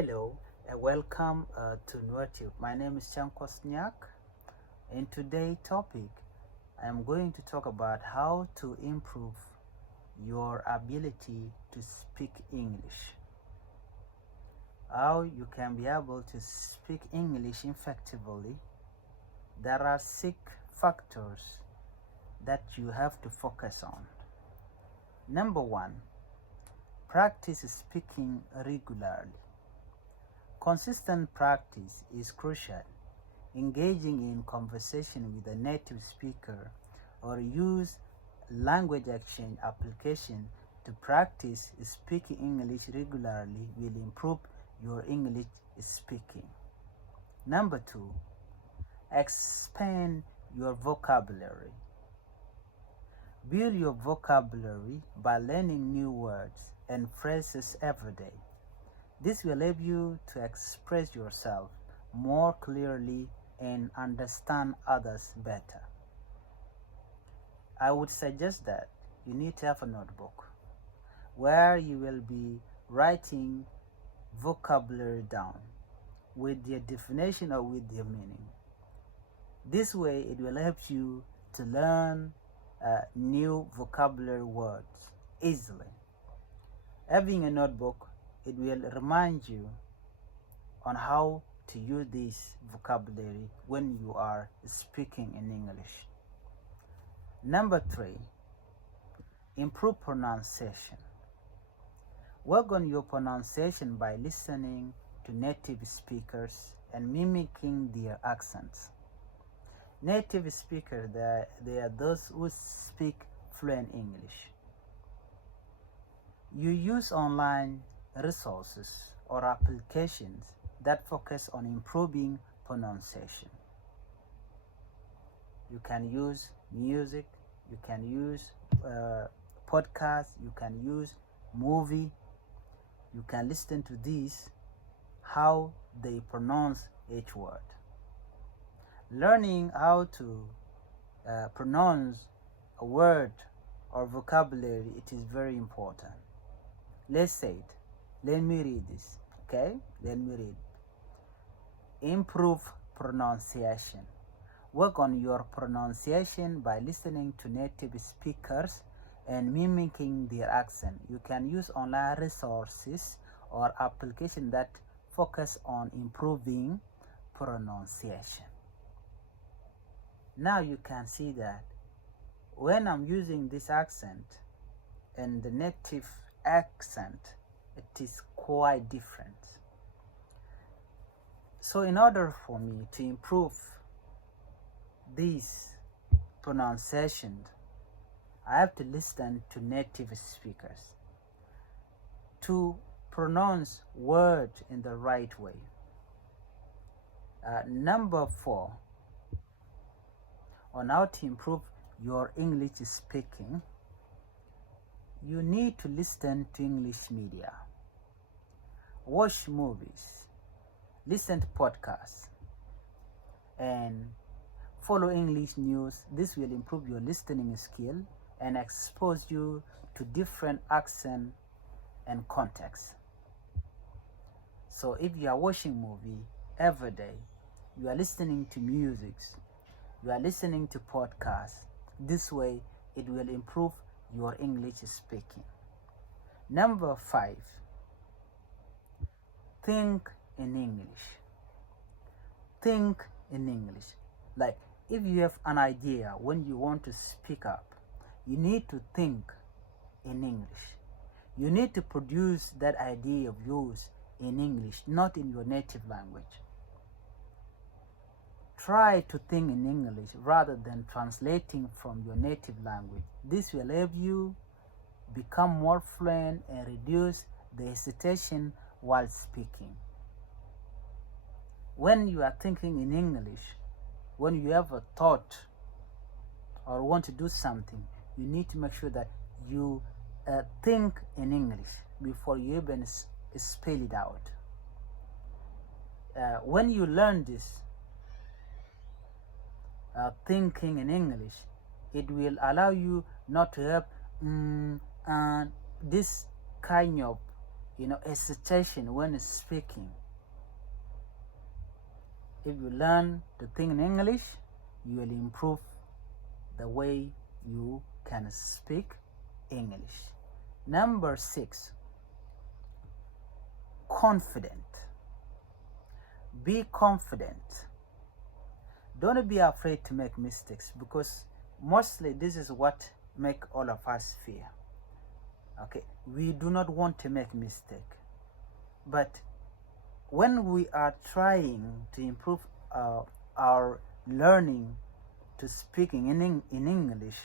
Hello and welcome to NuerTube. My name is Chan Kosnyak. In today's topic, I am going to talk about how to improve your ability to speak English. How you can be able to speak English effectively. There are 6 factors that you have to focus on. Number 1, practice speaking regularly. Consistent practice is crucial. Engaging in conversation with a native speaker or use language exchange application to practice speaking English regularly will improve your English speaking. Number 2, expand your vocabulary. Build your vocabulary by learning new words and phrases every day. This will help you to express yourself more clearly and understand others better. I would suggest that you need to have a notebook where you will be writing vocabulary down with their definition or with their meaning. This way it will help you to learn new vocabulary words easily. Having a notebook, it will remind you on how to use this vocabulary when you are speaking in English. Number 3, improve pronunciation. Work on your pronunciation by listening to native speakers and mimicking their accents. Native speakers, they are those who speak fluent English. You use online resources or applications that focus on improving pronunciation. You can use music, you can use podcasts, you can use movie, you can listen to these, how they pronounce each word. Learning how to pronounce a word or vocabulary, it is very important. Let's say it. Let me read this, okay? Let me read. Improve pronunciation. Work on your pronunciation by listening to native speakers and mimicking their accent. You can use online resources or applications that focus on improving pronunciation. Now you can see that when I'm using this accent and the native accent, it is quite different. So in order for me to improve these pronunciations, I have to listen to native speakers to pronounce words in the right way. Number 4, on how to improve your English speaking, you need to listen to English media, watch movies, listen to podcasts, and follow English news. This will improve your listening skill and expose you to different accents and contexts. So if you are watching movie every day, you are listening to music, you are listening to podcasts, this way it will improve your English speaking. Number 5, think in English. Think in English. Like if you have an idea when you want to speak up, you need to think in English. You need to produce that idea of yours in English, not in your native language. Try to think in English rather than translating from your native language. This will help you become more fluent and reduce the hesitation while speaking. When you are thinking in English, when you have a thought or want to do something, you need to make sure that you think in English before you even spell it out. When you learn this, thinking in English, it will allow you not to have this kind of hesitation when speaking. If you learn to think in English, you will improve the way you can speak English. Number 6, confident. Be confident. Don't be afraid to make mistakes, because mostly this is what make all of us fear. Okay, we do not want to make mistake, but when we are trying to improve our learning to speaking in English,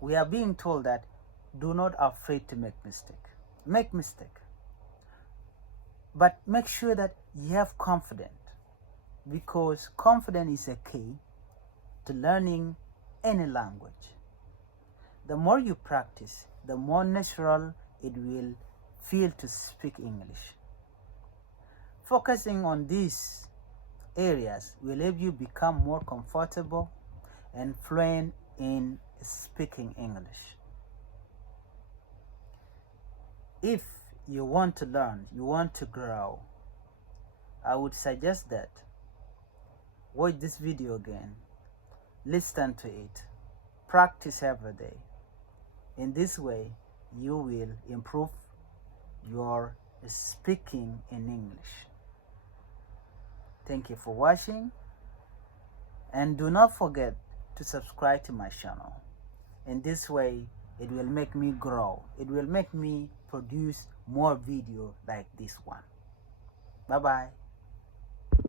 we are being told that do not afraid to make mistake. Make mistake, but make sure that you have confidence, because confidence is a key to learning any language. The more you practice, the more natural it will feel to speak English. Focusing on these areas will help you become more comfortable and fluent in speaking English. If you want to learn, you want to grow, I would suggest that watch this video again, listen to it, practice every day. In this way, you will improve your speaking in English. Thank you for watching, and do not forget to subscribe to my channel. In this way, it will make me grow. It will make me produce more videos like this one. Bye-bye.